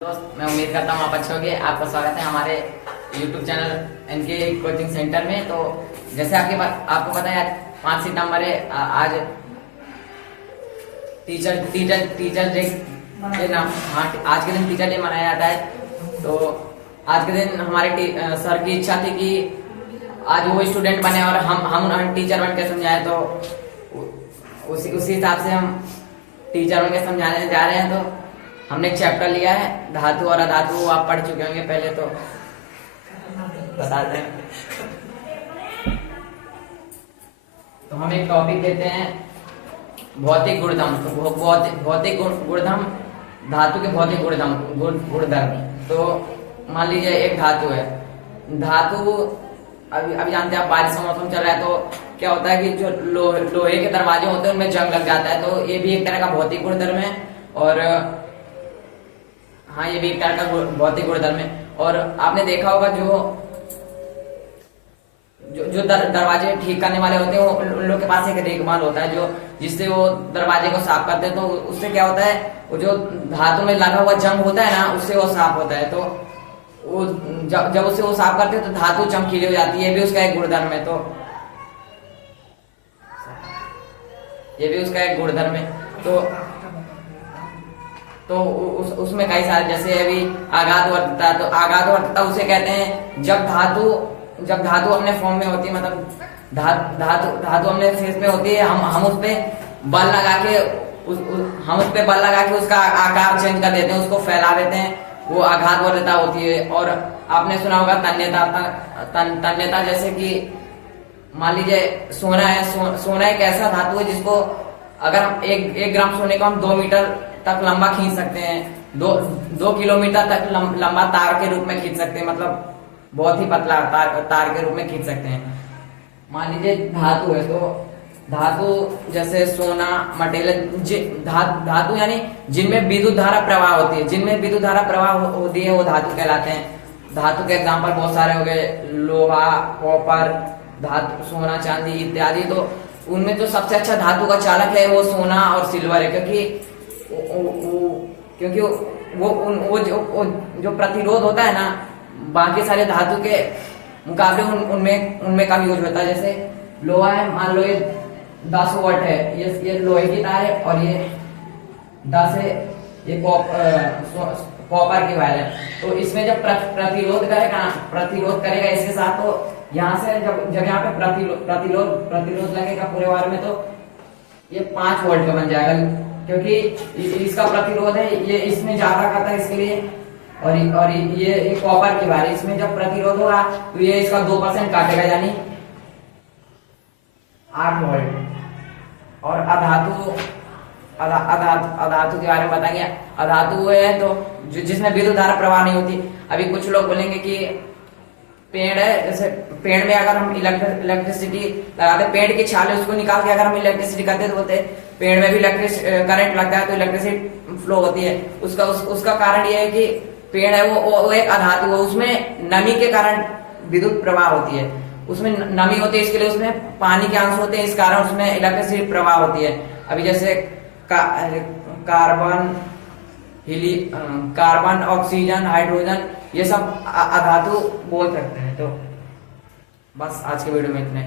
दोस्त, मैं उम्मीद करता हूँ आप अच्छे होंगे। आपका स्वागत है हमारे YouTube channel NK coaching centre में। तो जैसे आपको पता है 5 सितंबर है। आज टीचर डे के नाम, हाँ, आज के दिन टीचर डे मनाया जाता है। तो आज के दिन हमारे सर की इच्छा थी कि आज वो स्टूडेंट बने और हम टीचर बन के समझाएं। तो उसी हिसाब से हम टीचर बन के समझाने जा रहे हैं। तो हमने एक चैप्टर लिया है धातु और अधातु। आप पढ़ चुके होंगे पहले, तो बता दें। तो हम एक टॉपिक देते हैं भौतिक गुणधर्म। तो भौतिक गुणधर्म, धातु के भौतिक गुणधर्म। तो मान लीजिए एक धातु है। धातु अभी जानते हैं आप, बारिश का मौसम चल रहा है, तो क्या होता है कि जो लोहे के दरवाजे होते हैं उनमें जंग लग जाता है। तो ये भी एक तरह का भौतिक गुणधर्म है। और हाँ, ये भी एक तरह का भौतिक गुणधर्म है। और आपने देखा होगा जो दरवाजे ठीक करने वाले होते हैं, उन लोग के पास एक रेगमाल होता है जो जिससे वो दरवाजे को साफ करते हैं। तो उससे क्या होता है, वो जो धातु में लगा हुआ जंग होता है ना, उससे वो साफ होता है। तो वो जब उससे वो साफ करते हैं तो धातु चमकीली हो जाती है। ये भी उसका एक गुणधर्म है। तो ये भी उसका एक गुणधर्म है। तो उसमें कई सारे, जैसे अभी आघातवर्तीता। तो आघातवर्तीता उसे कहते हैं जब धातु अपने फॉर्म में होती है, मतलब धातु अपने फेस में होती है। हम उस पे बल लगा के उसका आकार चेंज कर देते हैं, उसको फैला देते हैं। वो आघातवर्तीता होती है। और आपने सुना होगा तन्यता। जैसे कि मान लीजिए सोना है। सोना एक ऐसा धातु है जिसको अगर हम 1 ग्राम सोने को हम 2 मीटर तक लंबा खींच सकते हैं। 2 किलोमीटर तक लंबा तार के रूप में खींच सकते हैं, मतलब बहुत ही पतला तार के रूप में खींच सकते हैं। मान लीजिए धातु है, तो धातु जैसे सोना, मटेरियल, धातु यानी जिनमें विद्युत धारा प्रवाह होती है। जिनमें विद्युत धारा प्रवाह होती है वो धातु कहलाते हैं। धातु के एग्जाम्पल बहुत सारे हो गए, लोहा, कॉपर, धातु, सोना, चांदी इत्यादि। तो उनमें जो सबसे अच्छा धातु का चालक है वो सोना और सिल्वर है, क्योंकि वो जो प्रतिरोध होता है ना, बाकी सारे धातु के मुकाबले उनमें कम यूज होता है। जैसे लोहा है, मान लो ये 10 वोल्ट है, ये लोहे की तार है, और ये 10 है, ये कॉपर की वायर है। तो इसमें जब प्रतिरोध करेगा इसके साथ, तो यहाँ से जब यहाँ पे प्रतिरोध लगेगा पूरे वायर में, तो ये 5 वोल्ट का बन जाएगा, क्योंकि इसका प्रतिरोध है ये इसमें ज्यादा करता है इसके लिए। और ये कॉपर की वायर, इसमें जब प्रतिरोध होगा तो ये इसका 2% काटेगा, यानी 8 वोल्ट। और अधातु के बारे में बताएंगे। अधातु है तो जिसमें विद्युत धारा प्रवाह नहीं होती। अभी कुछ लोग बोलेंगे कि पेड़ है, जैसे पेड़ में अगर हम इलेक्ट्रिसिटी लगाते, पेड़ की छाल है उसको निकाल के अगर हम इलेक्ट्रिसिटी करते तो बोलते पेड़ में भी करंट लगता है, तो इलेक्ट्रिसिटी फ्लो होती है। उसका कारण यह है कि पेड़ है वो एक अधातु है, उसमें नमी के कारण विद्युत प्रवाह होती है। उसमें नमी होती है, इसके लिए उसमें पानी के अंश होते हैं, इस कारण उसमें इलेक्ट्रिसिटी प्रवाह होती है। अभी जैसे कार्बन, ऑक्सीजन, हाइड्रोजन, ये सब अधातु बोल सकते हैं। तो बस आज के वीडियो में इतने।